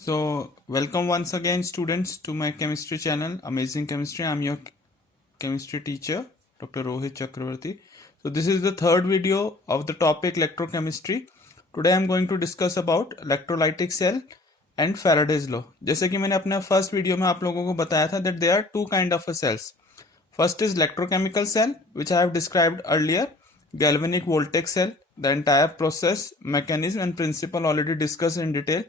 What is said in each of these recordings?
So, welcome once again, students, to my chemistry channel, Amazing Chemistry. I'm your chemistry teacher, Dr. Rohit Chakravarti. So, this is the third video of the topic electrochemistry. Today, I'm going to discuss about electrolytic cell and Faraday's law. जैसे कि मैंने अपने first video में आप लोगों को बताया था that there are two kind of cells. First is electrochemical cell, which I have described earlier. Galvanic voltaic cell, the entire process, mechanism and principle already discussed in detail.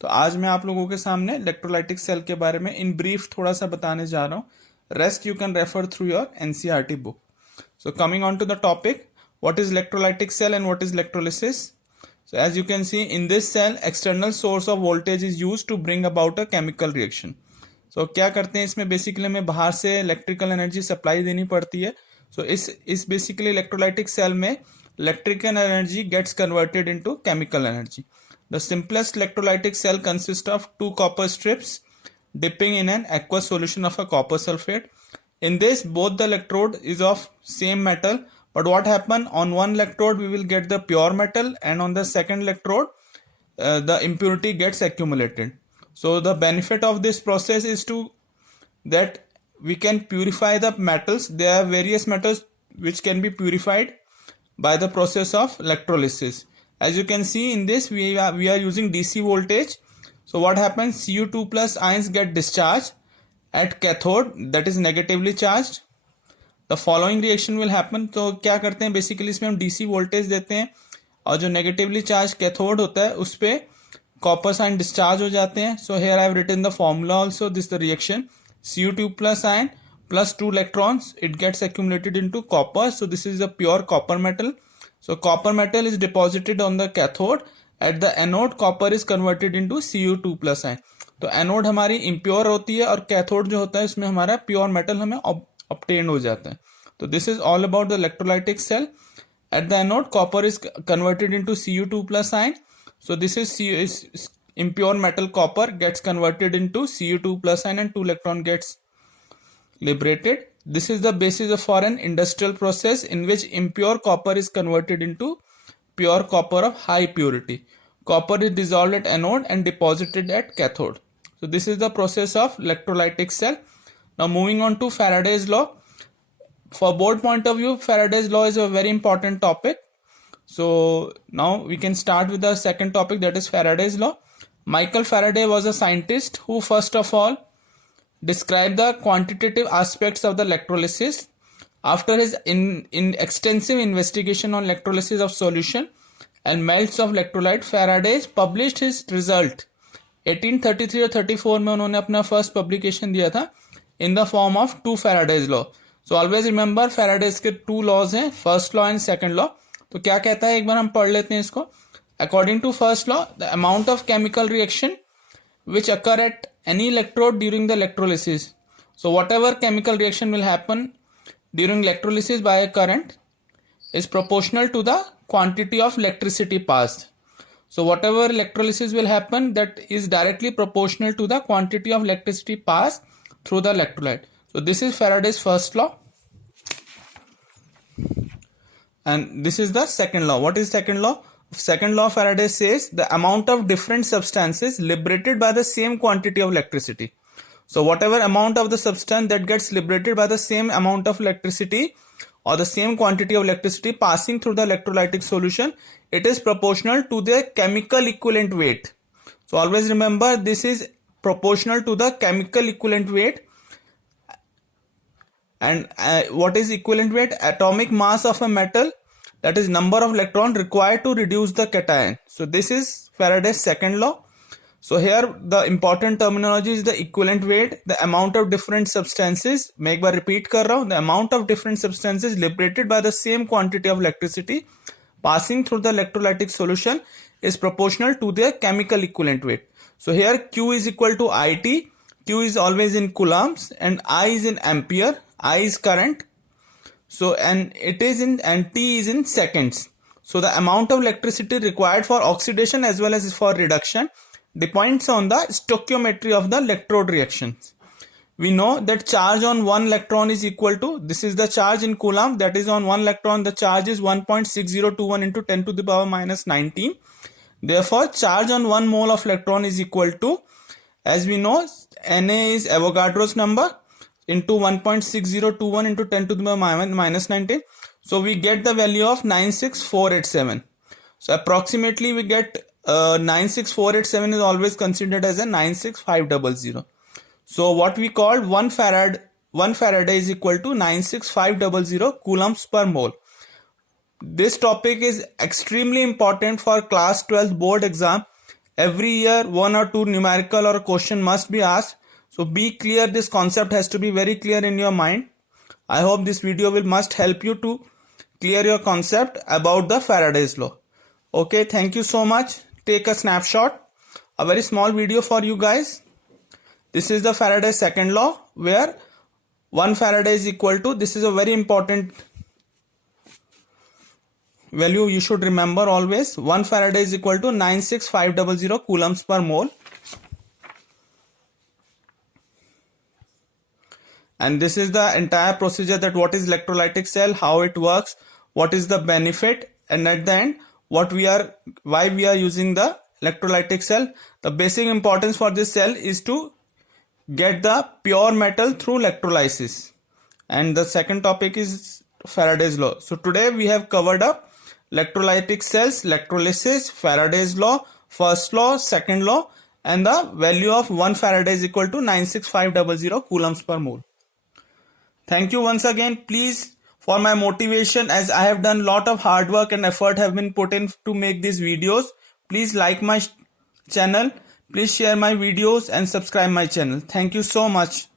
तो आज मैं आप लोगों के सामने इलेक्ट्रोलाइटिक सेल के बारे में इन ब्रीफ थोड़ा सा बताने जा रहा हूँ. Rest you can refer through your NCERT book. So coming on to the topic, what is electrolytic cell and what is electrolysis. So as you can see in this cell external source of voltage is used to bring about a chemical reaction. सो क्या करते हैं इसमें, basically हमें बाहर से electrical energy supply देनी पड़ती है. सो इस बेसिकली इलेक्ट्रोलाइटिक सेल में electrical energy gets converted into chemical energy. The simplest electrolytic cell consists of two copper strips dipping in an aqueous solution of a copper sulfate. In this, both the electrode is of same metal, but what happen on one electrode we will get the pure metal, and on the second electrode the impurity gets accumulated. So the benefit of this process is to that we can purify the metals. There are various metals which can be purified by the process of electrolysis. As you can see in this, we are using DC voltage. So what happens, Cu2 plus ions get discharged at cathode, that is negatively charged. The following reaction will happen. तो क्या करते हैं, basically इसमें हम DC voltage देते हैं और जो नेगेटिवली चार्ज कैथोड होता है उस पे कॉपर साइन डिस्चार्ज हो जाते हैं. So here I have written the formula also. This the reaction, Cu2 plus ion plus 2 electrons, it gets accumulated into copper. So this is the pure copper metal. So copper metal is deposited on the cathode. At the anode, copper is converted into Cu2 plus ion. तो anode हमारी impure होती है और cathode जो होता है उसमें हमारा प्योर मेटल हमें ऑब्टेन हो जाता है. तो this is all about the electrolytic cell. At the anode, copper is converted into Cu2 plus ion. So this is impure metal copper gets converted into Cu2 plus ion and 2 electron gets liberated. This is the basis for an industrial process in which impure copper is converted into pure copper of high purity. Copper is dissolved at anode and deposited at cathode. So this is the process of electrolytic cell. Now moving on to Faraday's law. For board point of view, Faraday's law is a very important topic. So now we can start with the second topic, that is Faraday's law. Michael Faraday was a scientist who first of all describe the quantitative aspects of the electrolysis. After his in extensive investigation on electrolysis of solution and melts of electrolyte, Faraday published his result. 1833 और 34 में उन्होंने अपना first publication दिया था in the form of two Faraday's law. So always remember Faraday's के two laws हैं, first law and second law. तो क्या कहता है, एक बार हम पढ़ लेते हैं इसको. According to first law, the amount of chemical reaction which occur at any electrode during the electrolysis. So whatever chemical reaction will happen during electrolysis by a current is proportional to the quantity of electricity passed. So whatever electrolysis will happen, that is directly proportional to the quantity of electricity passed through the electrolyte. So this is Faraday's first law. And this is the second law. What is second law? Second law of Faraday says the amount of different substances liberated by the same quantity of electricity. So whatever amount of the substance that gets liberated by the same amount of electricity or the same quantity of electricity passing through the electrolytic solution, it is proportional to their chemical equivalent weight. So always remember, this is proportional to the chemical equivalent weight. And what is equivalent weight? Atomic mass of a metal, that is number of electron required to reduce the cation. So this is Faraday's second law. So here the important terminology is the equivalent weight, the amount of different substances. मैं एक बार repeat कर रहा हूँ, the amount of different substances liberated by the same quantity of electricity passing through the electrolytic solution is proportional to their chemical equivalent weight. So here Q is equal to IT. Q is always in coulombs and I is in ampere. I is current. So and it is in, and T is in seconds. So the amount of electricity required for oxidation as well as for reduction depends on the stoichiometry of the electrode reactions. We know that charge on one electron is equal to, this is the charge in coulomb, that is on one electron the charge is 1.6021 into 10 to the power minus 19. Therefore, charge on 1 mole of electron is equal to, as we know, Na is Avogadro's number into 1.6021 into 10 to the power minus 19. So we get the value of 96487. So approximately we get 96487 is always considered as a 96500. So what we call 1 Faraday is equal to 96500 coulombs per mole. This topic is extremely important for class 12 board exam. Every year 1 or 2 numerical or a question must be asked. So be clear, this concept has to be very clear in your mind. I hope this video will must help you to clear your concept about the Faraday's law. Okay, thank you so much. Take a snapshot. A very small video for you guys. This is the Faraday's second law, where 1 Faraday is equal to, this is a very important value you should remember always, 1 Faraday is equal to 96500 coulombs per mole. And this is the entire procedure, that what is electrolytic cell, how it works, what is the benefit, and at the end why we are using the electrolytic cell. The basic importance for this cell is to get the pure metal through electrolysis. And the second topic is Faraday's law. So today we have covered up electrolytic cells, electrolysis, Faraday's law, first law, second law, and the value of 1 Faraday is equal to 96500 coulombs per mole. Thank you once again. Please, for my motivation, as I have done lot of hard work and effort have been put in to make these videos, please like my channel, please share my videos and subscribe my channel. Thank you so much.